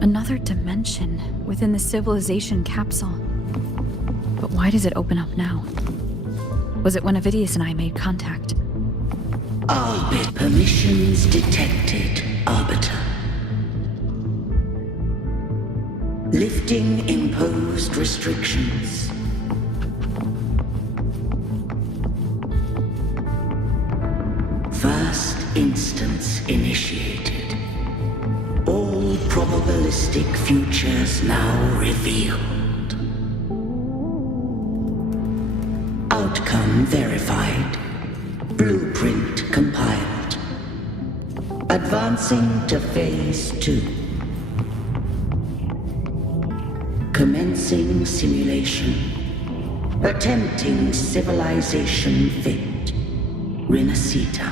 Another dimension within the civilization capsule. But why does it open up now? Was it when Avidius and I made contact? Arbit permissions detected, Arbiter. Lifting imposed restrictions. First instance initiated. All probabilistic futures now revealed. Outcome verified. Blueprint compiled. Advancing to Phase 2. Commencing simulation. Attempting civilization fit. Renacita.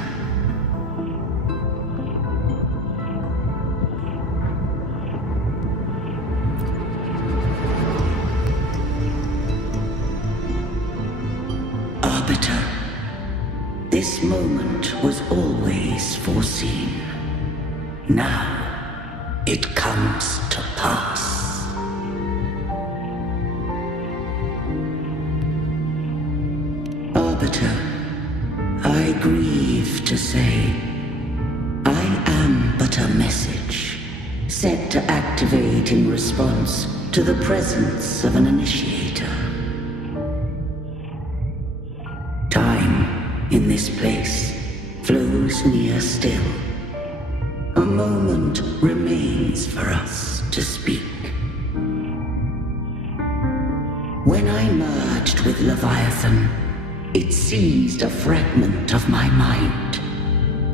Arbiter. This moment was always foreseen. Now, it comes to pass. Arbiter, I grieve to say, I am but a message, set to activate in response to the presence of an initiator. Time, in this place, flows near still. A moment remains for us to speak. When I merged with Leviathan, it seized a fragment of my mind,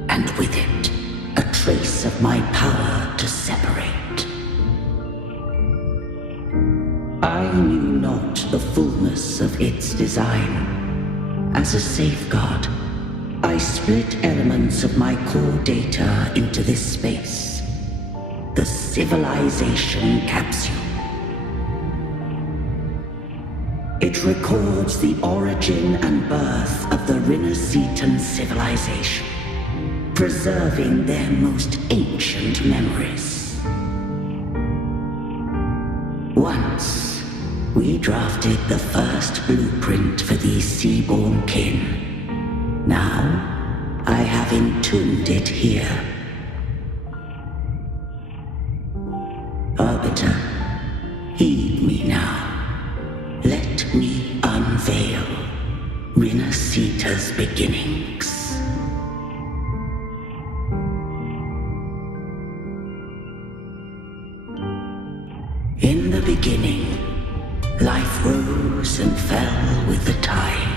and with it, a trace of my power to separate. I knew not the fullness of its design. As a safeguard, I split elements of my core data into this space, the civilization capsule. It records the origin and birth of the Renacetan civilization, preserving their most ancient memories. Once, we drafted the first blueprint for these seaborn kin. Now, I have entombed it here. Arbiter, heed me now. Let me unveil Renacita's beginnings. In the beginning, life rose and fell with the tide.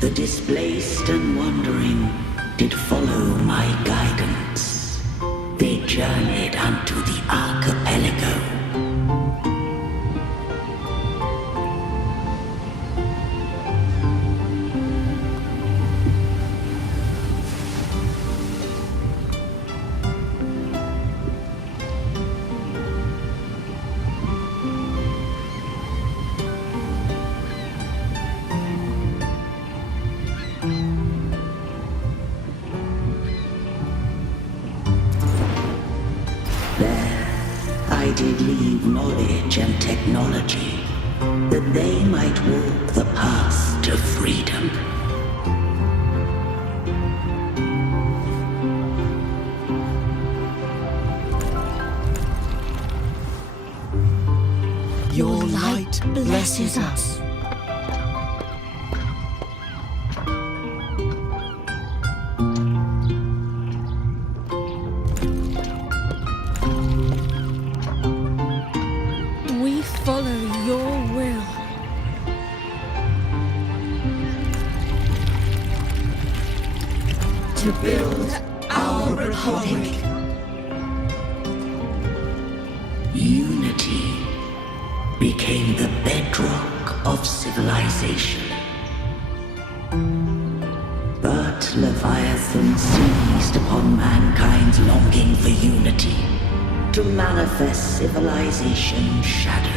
The displaced and wandering did follow my guidance. They journeyed unto the archipelago. I did leave knowledge and technology, that they might walk the path to freedom. Your light blesses us. We follow your will. Republic. Unity became the bedrock of civilization. But Leviathan seized upon mankind's longing for unity to manifest civilization's shadow.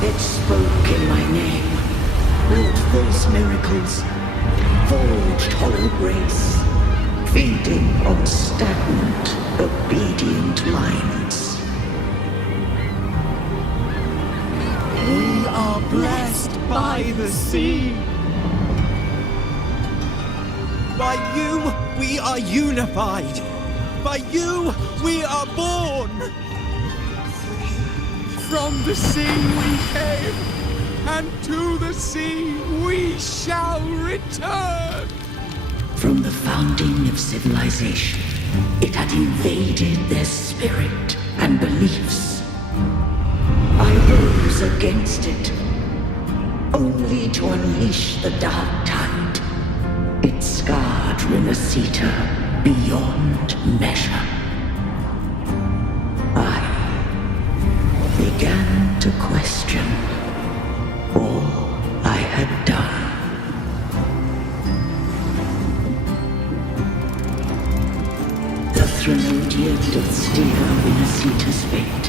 It spoke in my name, wrought false miracles, forged hollow grace, feeding on stagnant, obedient minds. We are blessed by the sea. By you, we are unified. By you, we are born. From the sea we came, and to the sea we shall return. From the founding of civilization, it had invaded their spirit and beliefs. I rose against it, only to unleash the dark tide. It scarred Renacita beyond measure. I began to question all I had done. The Threnodian doth steer Renacita's fate.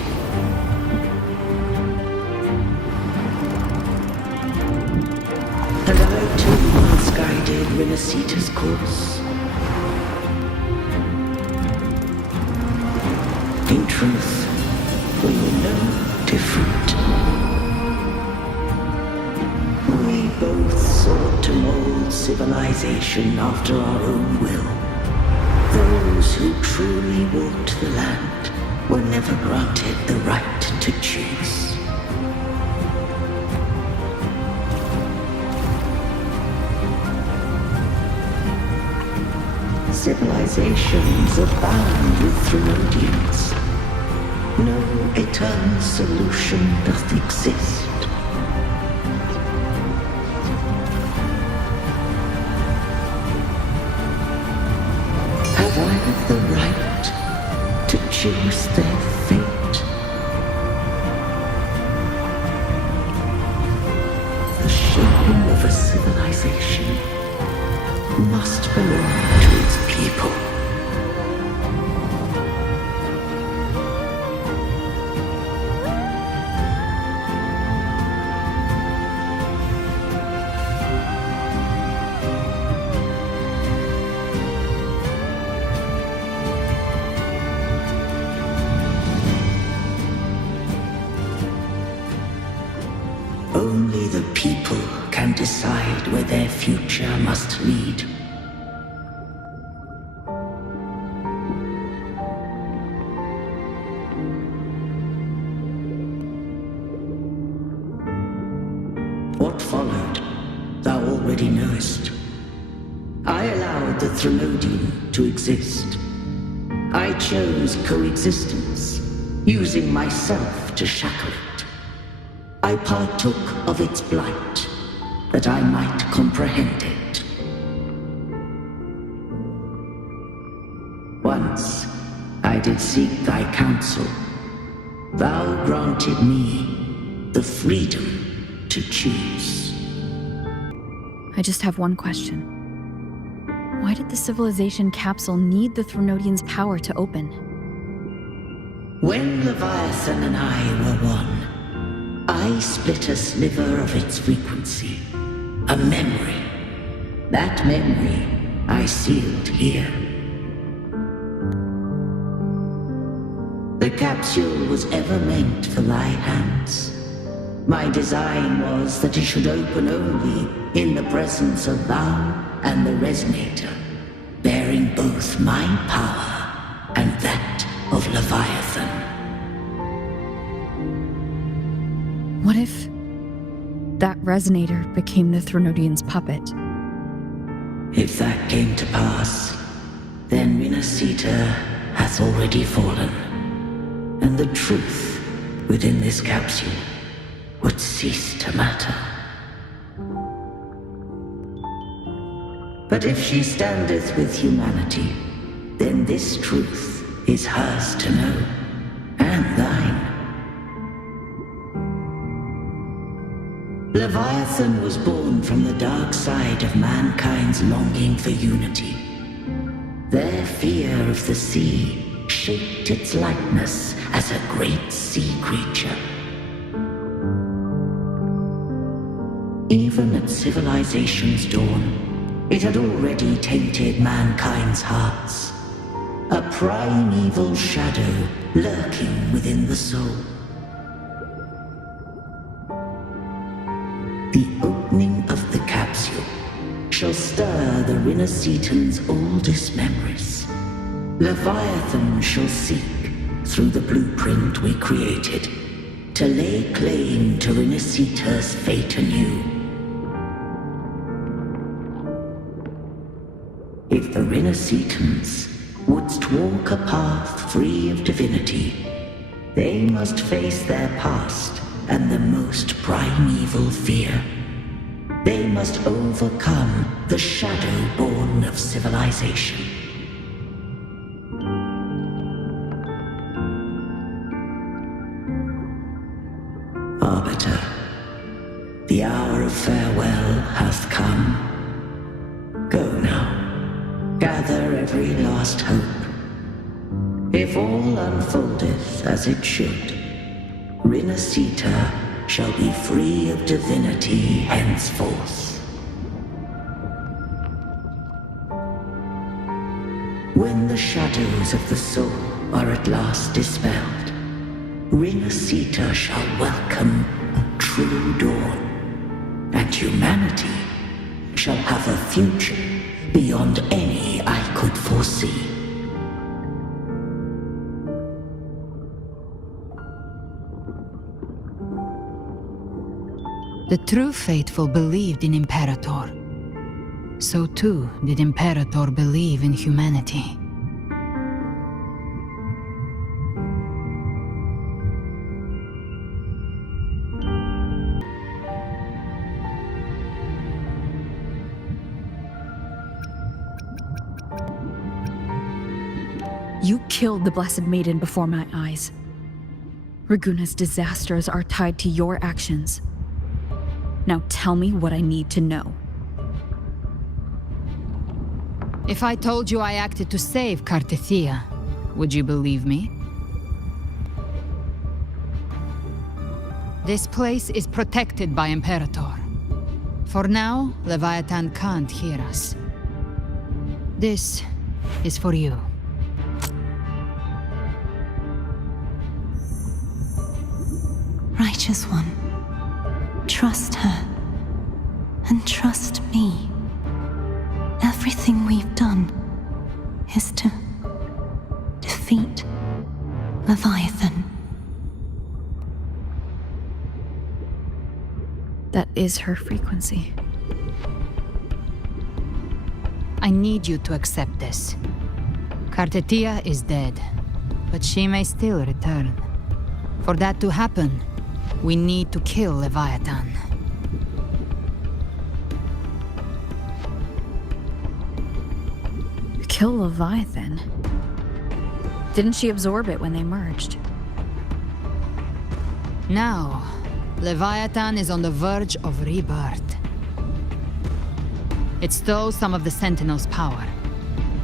And I too once guided Renacita's course. In truth, we were no different. We both sought to mold civilization after our own will. Those who truly walked the land were never granted the right to choose. Civilizations abound with Threnodians. No eternal solution doth exist. Have I the right to choose their fate? The shaping of a civilization must belong to its people. Only the people can decide where their future must lead. What followed, thou already knowest. I allowed the Threnodian to exist. I chose coexistence, using myself to shackle it. I partook of its blight, that I might comprehend it. Once I did seek thy counsel. Thou granted me the freedom to choose. I just have one question. Why did the civilization capsule need the Threnodian's power to open? When Leviathan and I were one, I split a sliver of its frequency, a memory. That memory I sealed here. The capsule was ever meant for thy hands. My design was that it should open only in the presence of thou and the resonator, bearing both my power and that of Leviathan. What if that resonator became the Threnodian's puppet? If that came to pass, then Renacita hath already fallen, and the truth within this capsule would cease to matter. But if she standeth with humanity, then this truth is hers to know, and thine. Leviathan was born from the dark side of mankind's longing for unity. Their fear of the sea shaped its likeness as a great sea creature. Even at civilization's dawn, it had already tainted mankind's hearts. A primeval shadow lurking within the soul. The opening of the capsule shall stir the Rinascitan's oldest memories. Leviathan shall seek, through the blueprint we created, to lay claim to Rinascita's fate anew. If the Rinascitans wouldst walk a path free of divinity, they must face their past and the most primeval fear. They must overcome the shadow born of civilization. Arbiter, the hour of farewell hath come. Go now. Gather every last hope. If all unfoldeth as it should, Rinascita shall be free of divinity henceforth. When the shadows of the soul are at last dispelled, Rinascita shall welcome a true dawn, and humanity shall have a future beyond any I could foresee. The true faithful believed in Imperator. So too did Imperator believe in humanity. You killed the Blessed Maiden before my eyes. Raguna's disasters are tied to your actions. Now tell me what I need to know. If I told you I acted to save Cartethia, would you believe me? This place is protected by Imperator. For now, Leviathan can't hear us. This is for you. Righteous One, trust her, and trust me. Everything we've done is to defeat Leviathan. That is her frequency. I need you to accept this. Cartethia is dead, but she may still return. For that to happen, we need to kill Leviathan. Kill Leviathan? Didn't she absorb it when they merged? Now, Leviathan is on the verge of rebirth. It stole some of the Sentinel's power.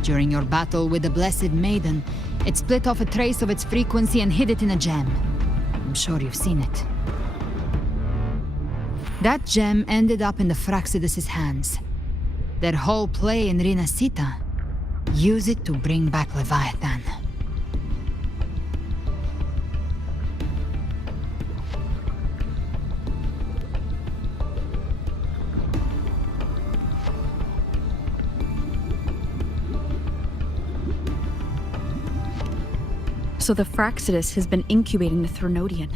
During your battle with the Blessed Maiden, it split off a trace of its frequency and hid it in a gem. I'm sure you've seen it. That gem ended up in the Fraxidus' hands. Their whole play in Rinascita, use it to bring back Leviathan. So the Fraxidus has been incubating the Threnodian.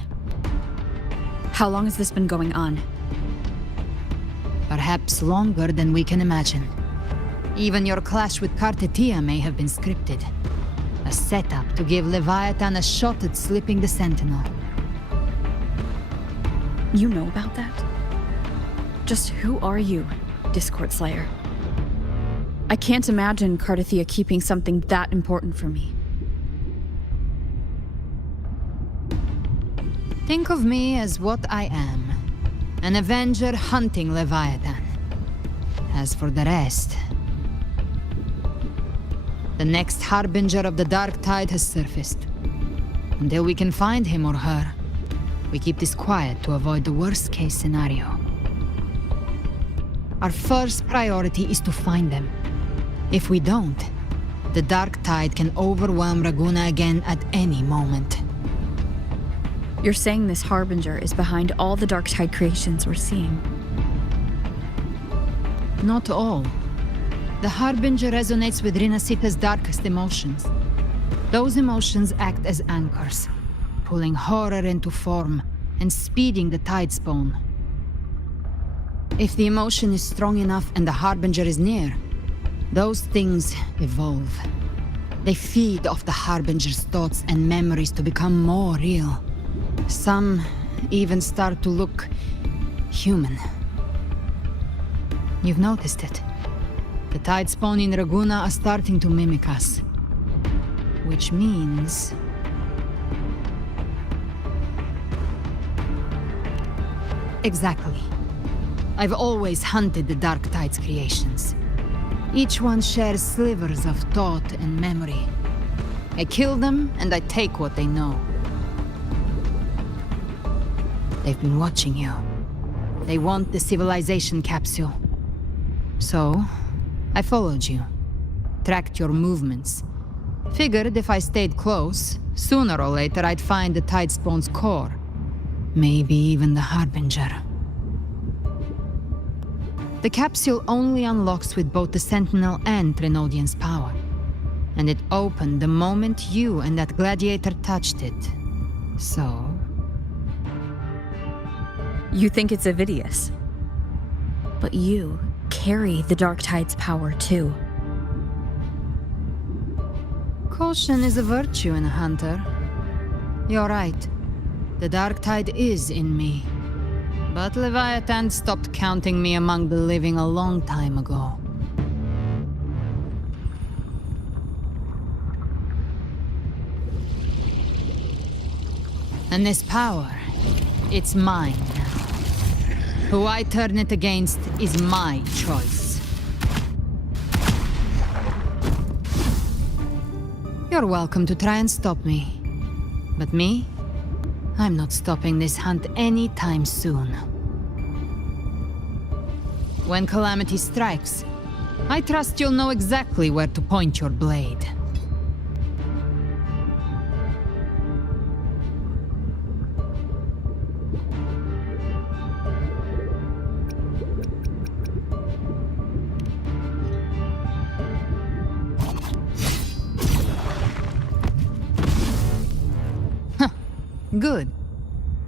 How long has this been going on? Perhaps longer than we can imagine. Even your clash with Cartethia may have been scripted. A setup to give Leviathan a shot at slipping the Sentinel. You know about that? Just who are you, Discord Slayer? I can't imagine Cardathia keeping something that important from me. Think of me as what I am. An Avenger hunting Leviathan. As for the rest... The next Harbinger of the Dark Tide has surfaced. Until we can find him or her, we keep this quiet to avoid the worst-case scenario. Our first priority is to find them. If we don't, the Dark Tide can overwhelm Raguna again at any moment. You're saying this Harbinger is behind all the Dark Tide creations we're seeing? Not all. The Harbinger resonates with Rinasita's darkest emotions. Those emotions act as anchors, pulling horror into form and speeding the tide spawn. If the emotion is strong enough and the Harbinger is near, those things evolve. They feed off the Harbinger's thoughts and memories to become more real. Some even start to look human. You've noticed it. The tide spawn in Raguna are starting to mimic us. Which means... Exactly. I've always hunted the Dark Tide's creations. Each one shares slivers of thought and memory. I kill them, and I take what they know. They've been watching you. They want the civilization capsule. So, I followed you. Tracked your movements. Figured if I stayed close, sooner or later I'd find the Tide Spawn's core. Maybe even the Harbinger. The capsule only unlocks with both the Sentinel and Trinodian's power. And it opened the moment you and that gladiator touched it. So... You think it's Avidius. But you carry the Dark Tide's power too. Caution is a virtue in a hunter. You're right. The Dark Tide is in me. But Leviathan stopped counting me among the living a long time ago. And this power, it's mine now. Who I turn it against is my choice. You're welcome to try and stop me. But me? I'm not stopping this hunt anytime soon. When calamity strikes, I trust you'll know exactly where to point your blade. Good.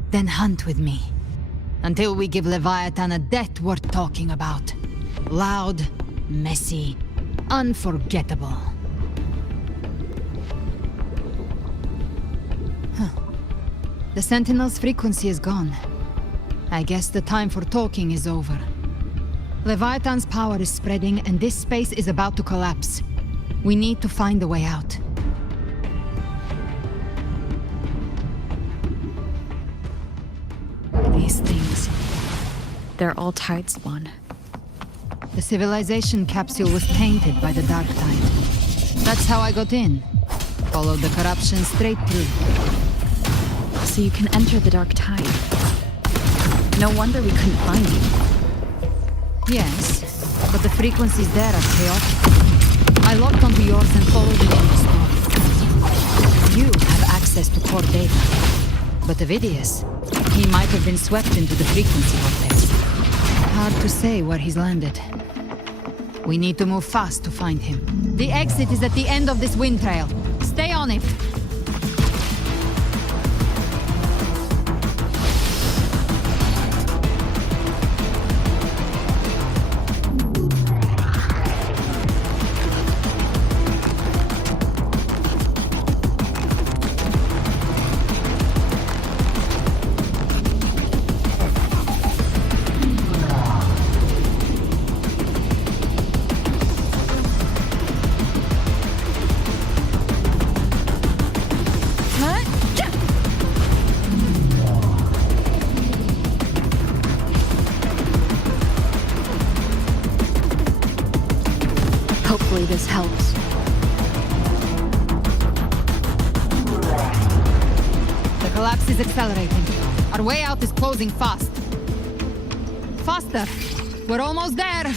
Then hunt with me. Until we give Leviathan a death worth talking about. Loud, messy, unforgettable. The Sentinel's frequency is gone. I guess the time for talking is over. Leviathan's power is spreading and this space is about to collapse. We need to find a way out. These things, they're all Tide Spawn. The civilization capsule was tainted by the Dark Tide. That's how I got in. Followed the corruption straight through. So you can enter the Dark Tide. No wonder we couldn't find you. Yes, but the frequencies there are chaotic. I locked onto yours and followed you in the storm. You have access to core data. But Avidius, he might have been swept into the frequency vortex. Hard to say where he's landed. We need to move fast to find him. The exit is at the end of this wind trail. Stay on it! Hopefully this helps. The collapse is accelerating. Our way out is closing fast. Faster! We're almost there!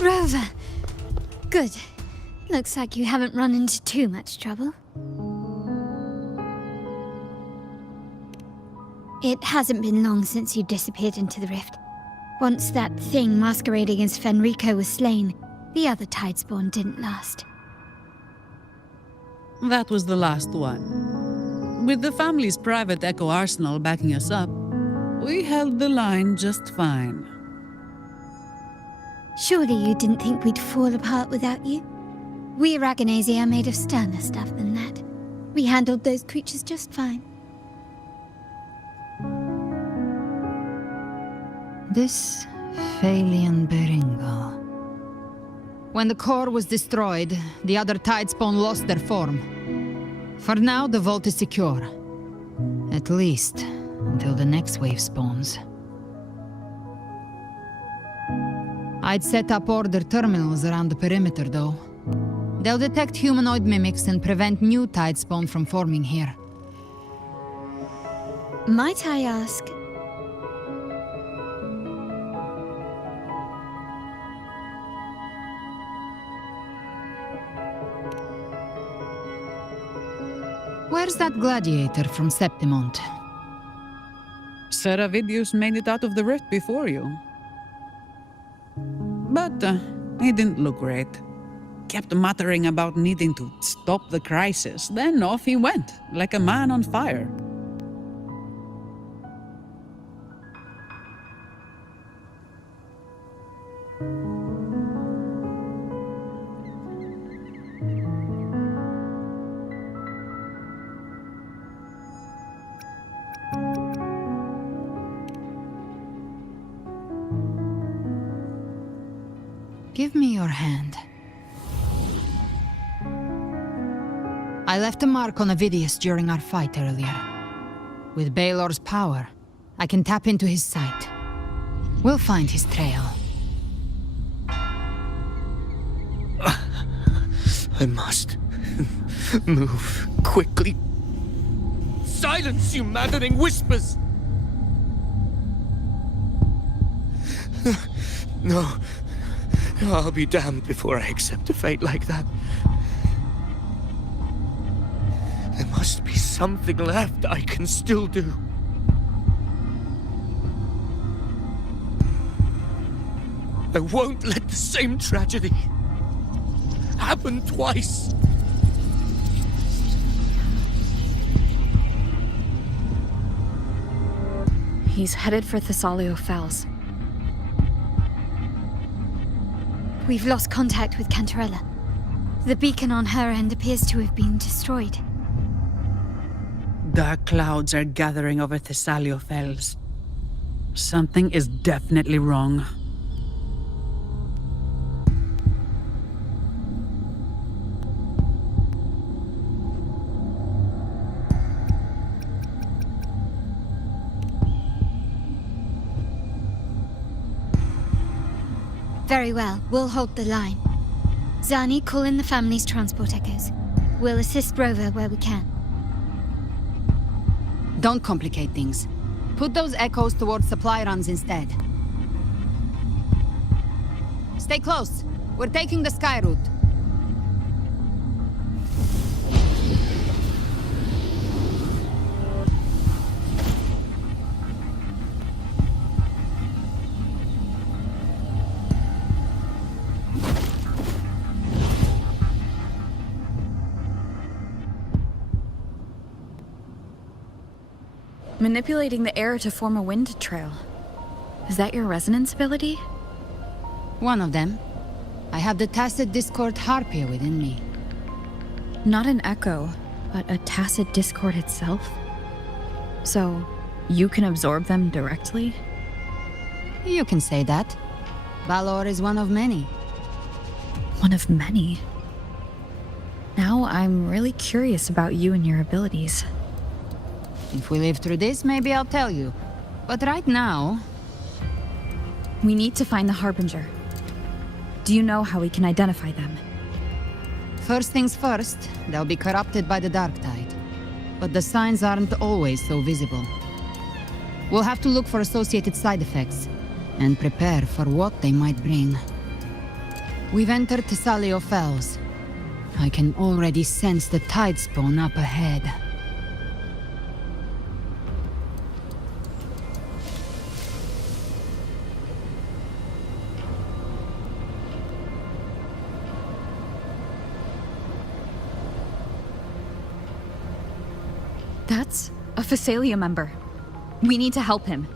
Rover. Good. Looks like you haven't run into too much trouble. It hasn't been long since you disappeared into the rift. Once that thing masquerading as Fenrico was slain, the other Tidespawn didn't last. That was the last one. With the family's private Echo arsenal backing us up, we held the line just fine. Surely you didn't think we'd fall apart without you? We Aragonese are made of sterner stuff than that. We handled those creatures just fine. This Phalian Beringo. When the core was destroyed, the other Tidespawn lost their form. For now, the vault is secure. At least, until the next wave spawns. I'd set up order terminals around the perimeter, though. They'll detect humanoid mimics and prevent new Tidespawn from forming here. Might I ask? Where's that gladiator from Septimont? Seravidius made it out of the rift before you. But he didn't look great. Kept muttering about needing to stop the crisis, then off he went, like a man on fire. Give me your hand. I left a mark on Avidius during our fight earlier. With Baelor's power, I can tap into his sight. We'll find his trail. I must move quickly. Silence, you maddening whispers! No. I'll be damned before I accept a fate like that. There must be something left I can still do. I won't let the same tragedy happen twice. He's headed for Thessalio Fells. We've lost contact with Cantarella. The beacon on her end appears to have been destroyed. Dark clouds are gathering over Thessalio Fells. Something is definitely wrong. Very well, we'll hold the line. Zani, call in the family's transport echoes. We'll assist Rover where we can. Don't complicate things. Put those echoes towards supply runs instead. Stay close. We're taking the sky route. Manipulating the air to form a wind trail. Is that your resonance ability? One of them. I have the tacit discord harpia within me. Not an echo, but a tacit discord itself? So, you can absorb them directly? You can say that. Valor is one of many. One of many? Now I'm really curious about you and your abilities. If we live through this, maybe I'll tell you. But right now... We need to find the Harbinger. Do you know how we can identify them? First things first, they'll be corrupted by the dark tide. But the signs aren't always so visible. We'll have to look for associated side effects, and prepare for what they might bring. We've entered Thessalio Fells. I can already sense the tide spawn up ahead. That's a Phasalia member. We need to help him.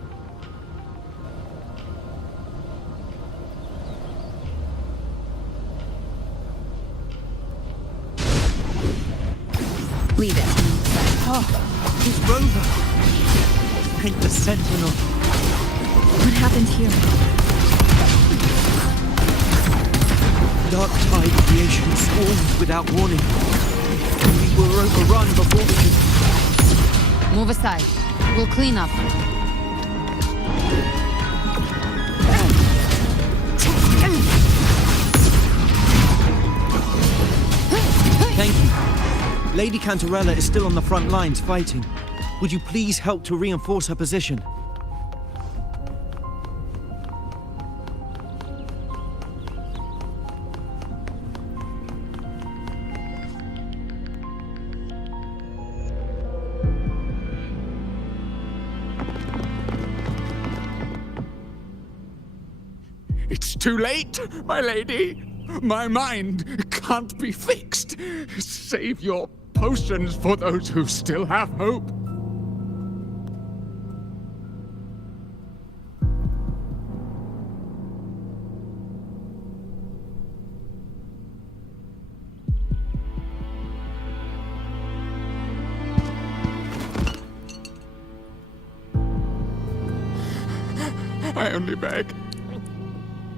Leave it. It's Rover! Ain't the Sentinel. What happened here? Dark tide creation swarmed without warning. We were overrun before we could... Move aside. We'll clean up. Thank you. Lady Cantarella is still on the front lines fighting. Would you please help to reinforce her position? It's too late, my lady. My mind can't be fixed. Save your potions for those who still have hope. I only beg.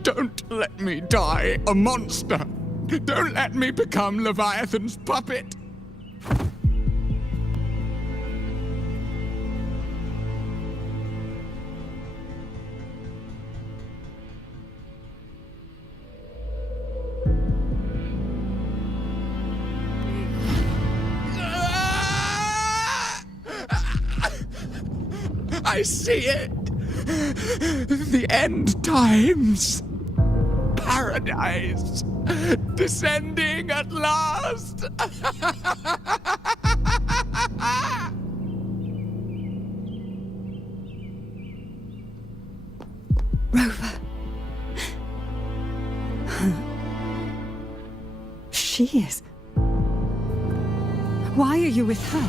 Don't let me die a monster! Don't let me become Leviathan's puppet! I see it! The end times! Paradise! Descending at last! Rover. She is. Why are you with her?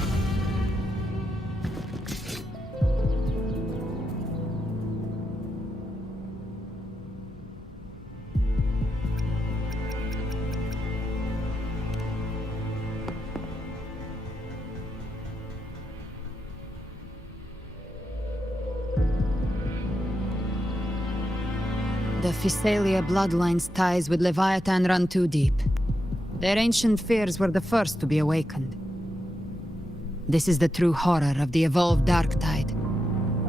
The Phasalia bloodline's ties with Leviathan run too deep. Their ancient fears were the first to be awakened. This is the true horror of the evolved dark tide.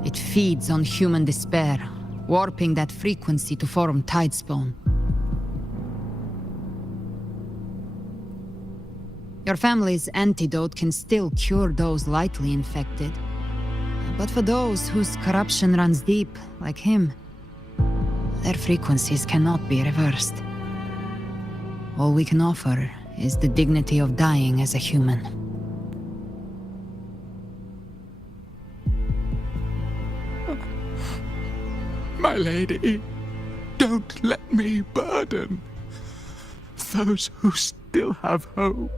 It feeds on human despair, warping that frequency to form tidespawn. Your family's antidote can still cure those lightly infected. But for those whose corruption runs deep, like him, their frequencies cannot be reversed. All we can offer is the dignity of dying as a human. My lady, don't let me burden those who still have hope.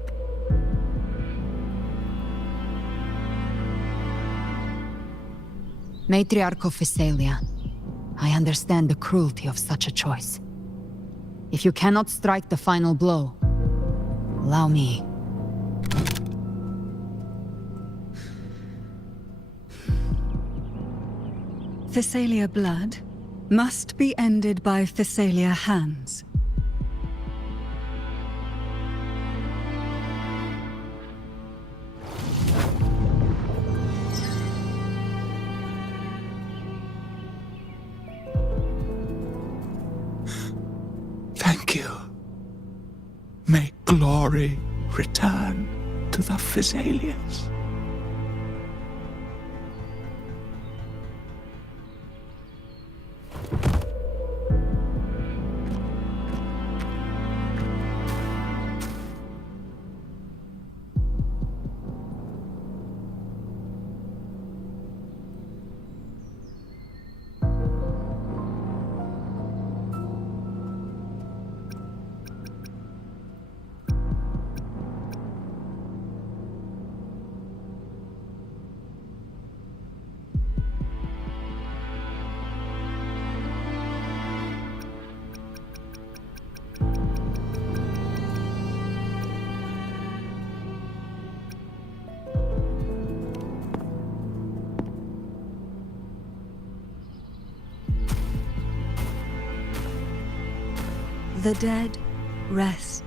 Matriarch of Physalia, I understand the cruelty of such a choice. If you cannot strike the final blow, allow me. Physalia blood must be ended by Physalia hands. Thank you. May glory return to the Physalians. The dead rest.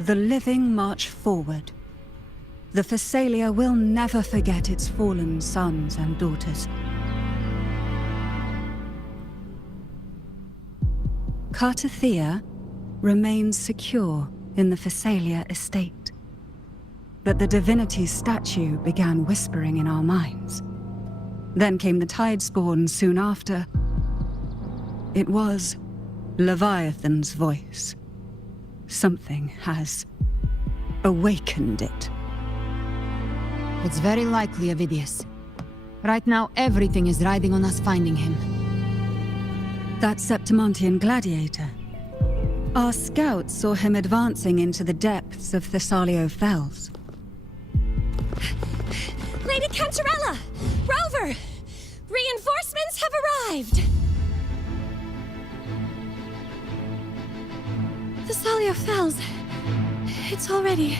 The living march forward. The Physalia will never forget its fallen sons and daughters. Cartathea remains secure in the Physalia estate. But the divinity's statue began whispering in our minds. Then came the Tidespawn soon after. It was Leviathan's voice. Something has awakened it. It's very likely, Avidius. Right now, everything is riding on us finding him. That Septimontian gladiator. Our scouts saw him advancing into the depths of Thessalio Fells. Lady Cantarella! Rover! Reinforcements have arrived! Thessalio Fells. It's already...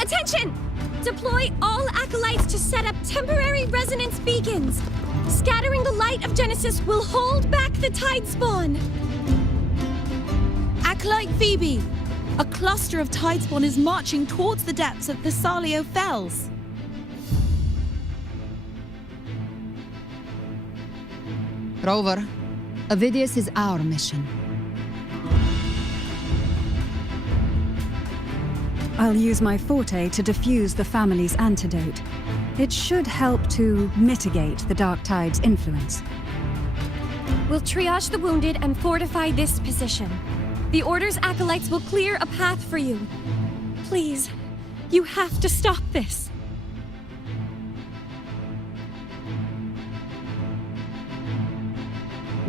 Attention! Deploy all acolytes to set up temporary resonance beacons. Scattering the light of Genesis will hold back the Tidespawn. Acolyte Phoebe! A cluster of Tidespawn is marching towards the depths of Thessalio Fells. Rover, Avidius is our mission. I'll use my forte to defuse the family's antidote. It should help to mitigate the Dark Tide's influence. We'll triage the wounded and fortify this position. The Order's acolytes will clear a path for you. Please, you have to stop this.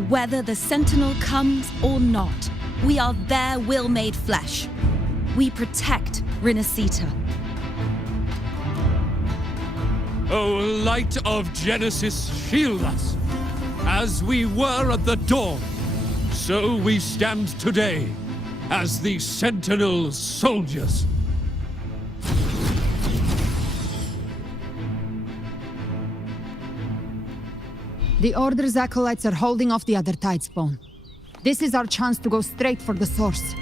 Whether the Sentinel comes or not, we are their will made flesh. We protect Rinascita. O light of Genesis, shield us. As we were at the dawn, so we stand today, as the Sentinel soldiers. The Order's acolytes are holding off the other Tidespawn. This is our chance to go straight for the source.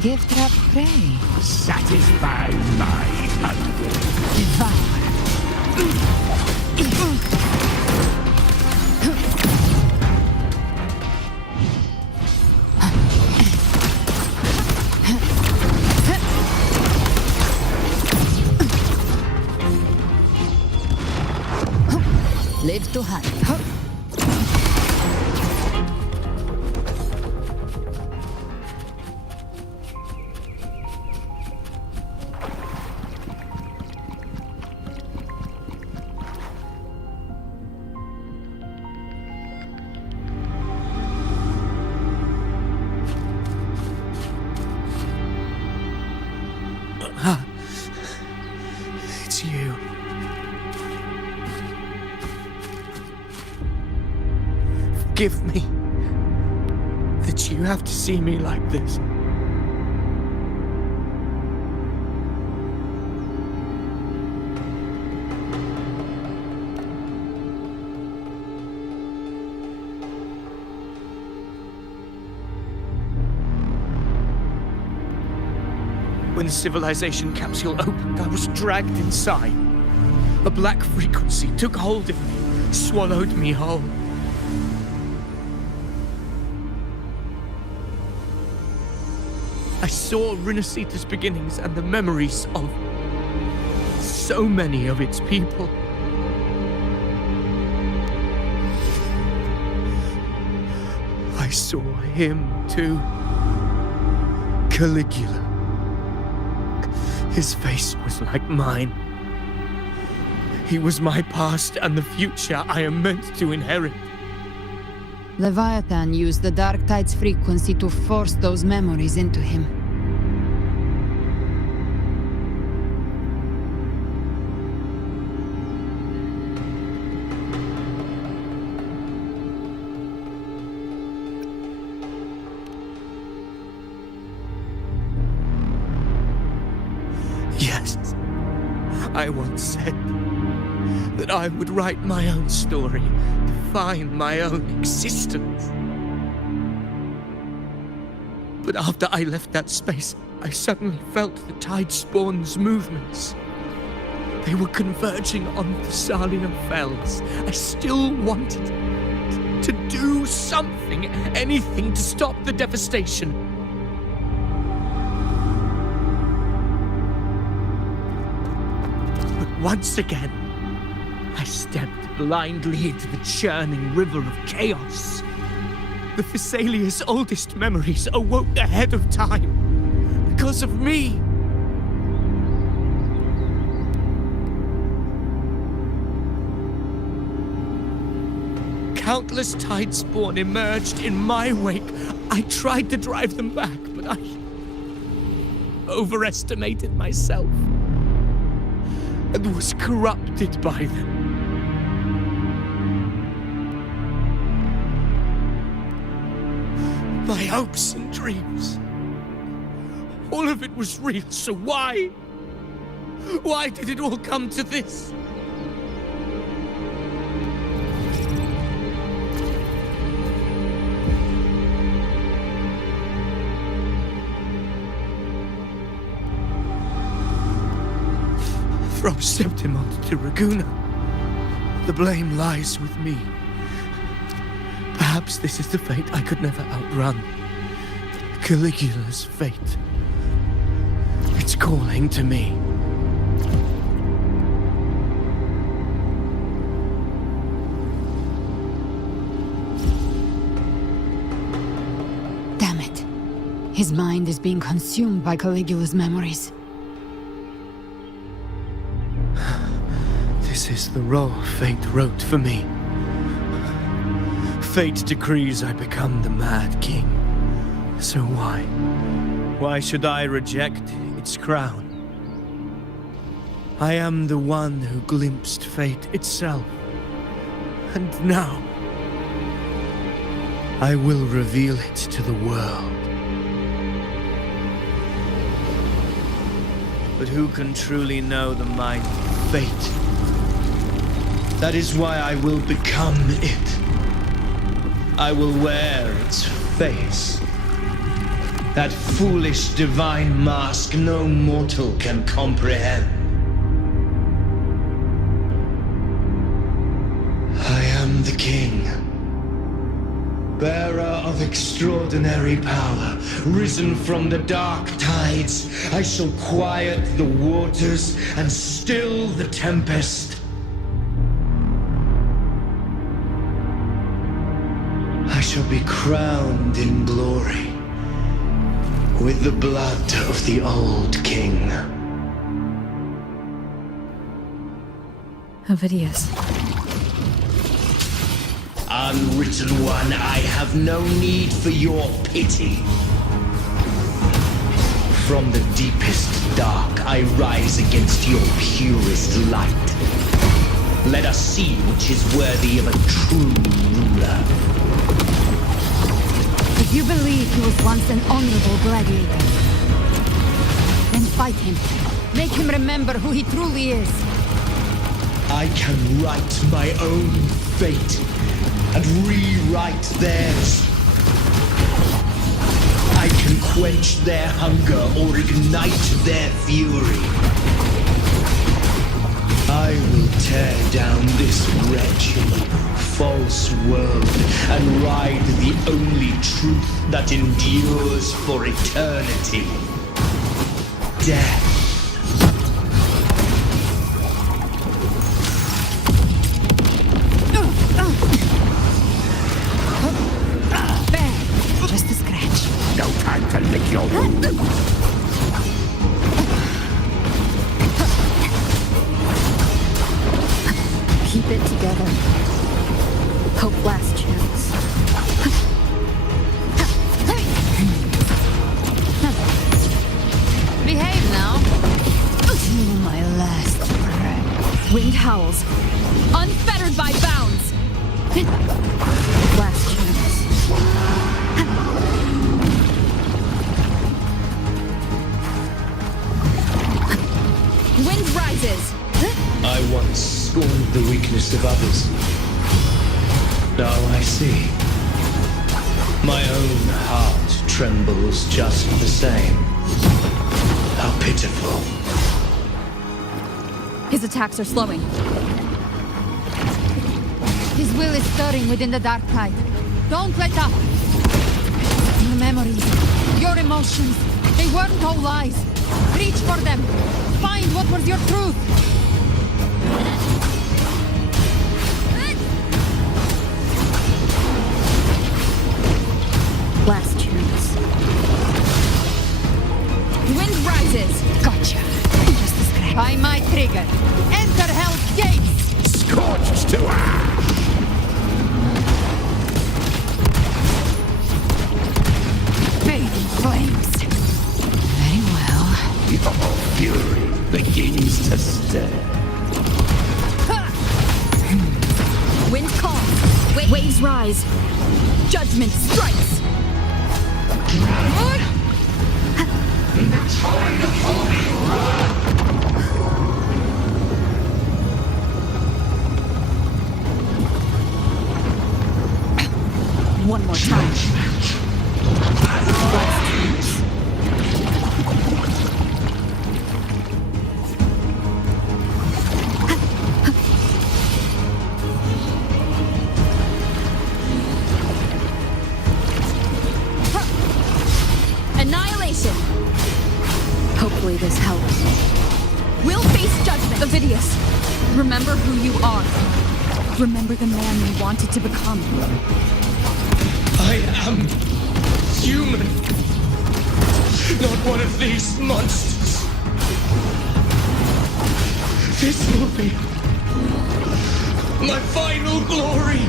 Give trap prey. Satisfy my hunger. Devour. Live to hunt. forgive me that you have to see me like this. When the civilization capsule opened, I was dragged inside. A black frequency took hold of me, swallowed me whole. I saw Rinasita's beginnings and the memories of so many of its people. I saw him too. Caligula. His face was like mine. He was my past and the future I am meant to inherit. Leviathan used the Dark Tide's frequency to force those memories into him. Yes, I once said that I would write my own story, define my own existence. But after I left that space, I suddenly felt the Tidespawn's movements. They were converging on the Thessalia Fells. I still wanted to do something, anything to stop the devastation. Once again, I stepped blindly into the churning river of chaos. The Thessalia's oldest memories awoke ahead of time because of me. Countless Tidespawn emerged in my wake. I tried to drive them back, but I overestimated myself and was corrupted by them. My hopes and dreams, all of it was real, so why? Why did it all come to this? From Septimont to Raguena, the blame lies with me. Perhaps this is the fate I could never outrun. Caligula's fate. It's calling to me. Damn it. His mind is being consumed by Caligula's memories. This is the role fate wrote for me. Fate decrees I become the Mad King. So why? Why should I reject its crown? I am the one who glimpsed fate itself. And now, I will reveal it to the world. But who can truly know the mind of fate? That is why I will become it. I will wear its face. That foolish divine mask no mortal can comprehend. I am the king, bearer of extraordinary power, risen from the dark tides. I shall quiet the waters and still the tempest. I shall be crowned in glory with the blood of the old king. Ovidius. Unwritten one, I have no need for your pity. From the deepest dark, I rise against your purest light. Let us see which is worthy of a true ruler. If you believe he was once an honorable gladiator, then fight him. Make him remember who he truly is. I can write my own fate and rewrite theirs. I can quench their hunger or ignite their fury. I will tear down this wretched, false world and ride the only truth that endures for eternity. Death. There, just a scratch. No time to lick your wound. Keep it together. Hope last chance. Behave now. To my last breath. Wind howls. Unfettered by bounds! Last chance. Wind rises! I once scorned the weakness of others. Now I see. My own heart trembles just the same. How pitiful. His attacks are slowing. His will is stirring within the dark tide. Don't let up. Your memories, your emotions, they weren't all lies. Reach for them. Find what was your truth. Last chance. Wind rises! Gotcha. Just a scratch. By my trigger. Enter Hell's Gates! Scorched to ash! Fading flames. Very well. Your fury begins to stir. Wind calms. Waves rise. Judgment strikes. One more time. Last chance. Annihilation! Hopefully this helps. We'll face judgment. Ovidius, remember who you are. Remember the man you wanted to become. I am human. Not one of these monsters. This will be my final glory.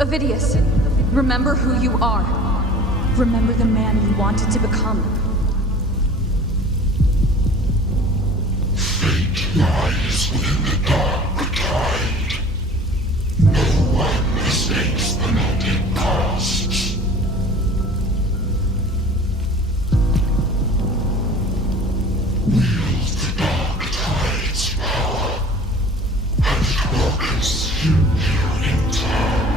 Ovidius, remember who you are. Remember the man you wanted to become. Fate lies within the dark tide. No one escapes the melting casts. Wield the dark tide's power, and it will consume you in turn.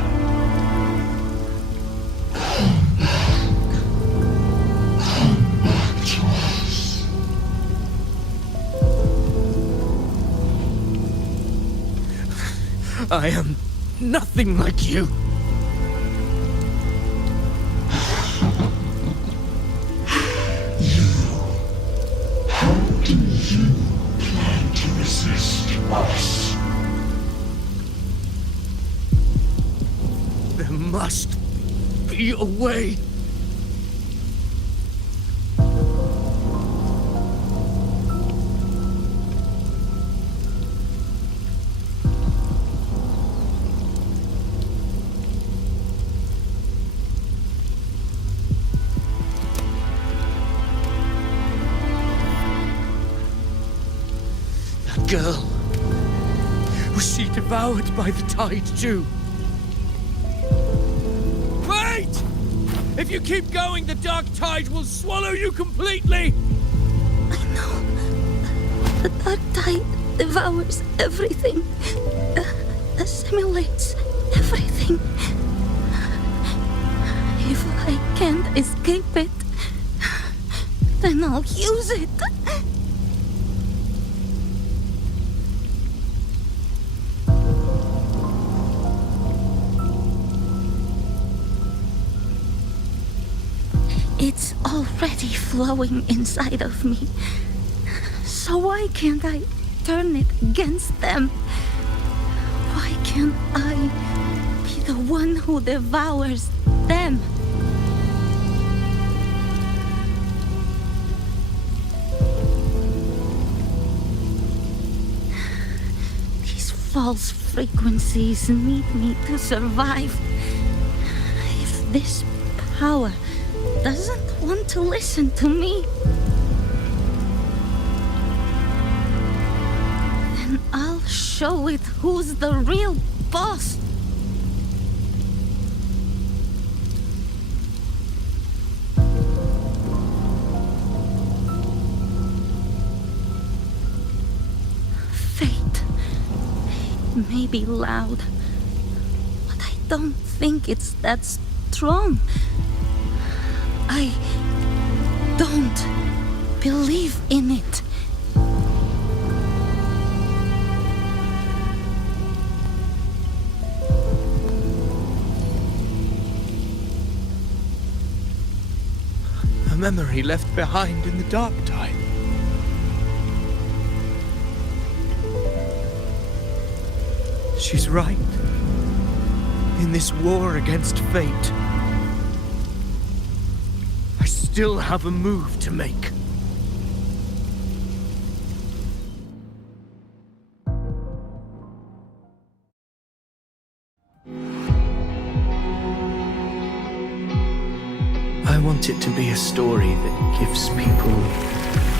Come back to us. I am nothing like you. How do you plan to resist us? There must be a way. girl. Was she devoured by the tide too? Wait! If you keep going, the dark tide will swallow you completely! I know. The dark tide devours everything. Assimilates everything. If I can't escape it, then I'll use it. It's already flowing inside of me. So why can't I turn it against them? Why can't I be the one who devours them? These false frequencies need me to survive. If this power doesn't want to listen to me, then I'll show it who's the real boss. Fate may be loud, but I don't think it's that strong. I don't believe in it. A memory left behind in the dark tide. She's right. In this war against fate, I still have a move to make. I want it to be a story that gives people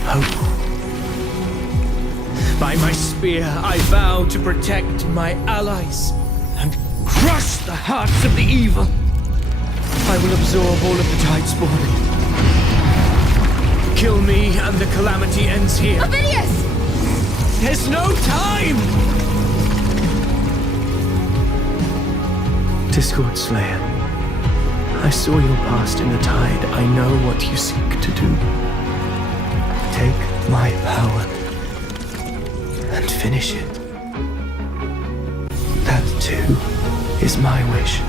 hope. By my spear, I vow to protect my allies and crush the hearts of the evil. I will absorb all of the Tidespawn. Kill me and the calamity ends here. Ovidius! There's no time! Discord Slayer, I saw your past in the tide. I know what you seek to do. Take my power and finish it. That too is my wish.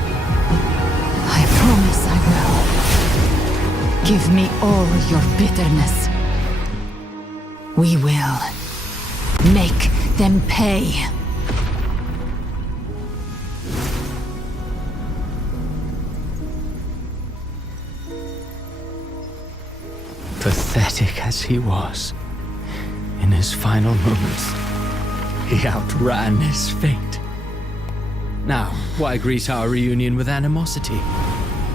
I promise I will. Give me all your bitterness. We will make them pay. Pathetic as he was, in his final moments, he outran his fate. Now, why greet our reunion with animosity?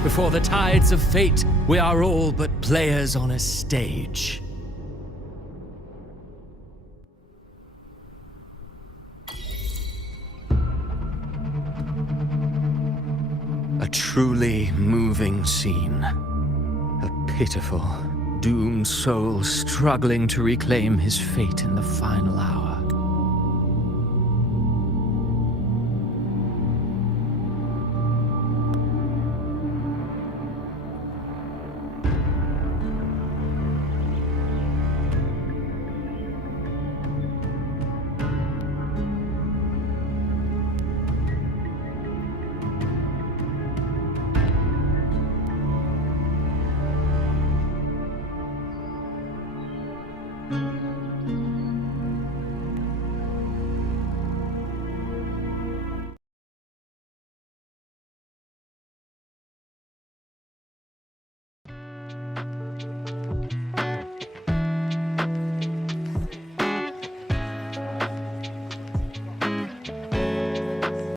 Before the tides of fate, we are all but players on a stage. A truly moving scene. A pitiful, doomed soul struggling to reclaim his fate in the final hour.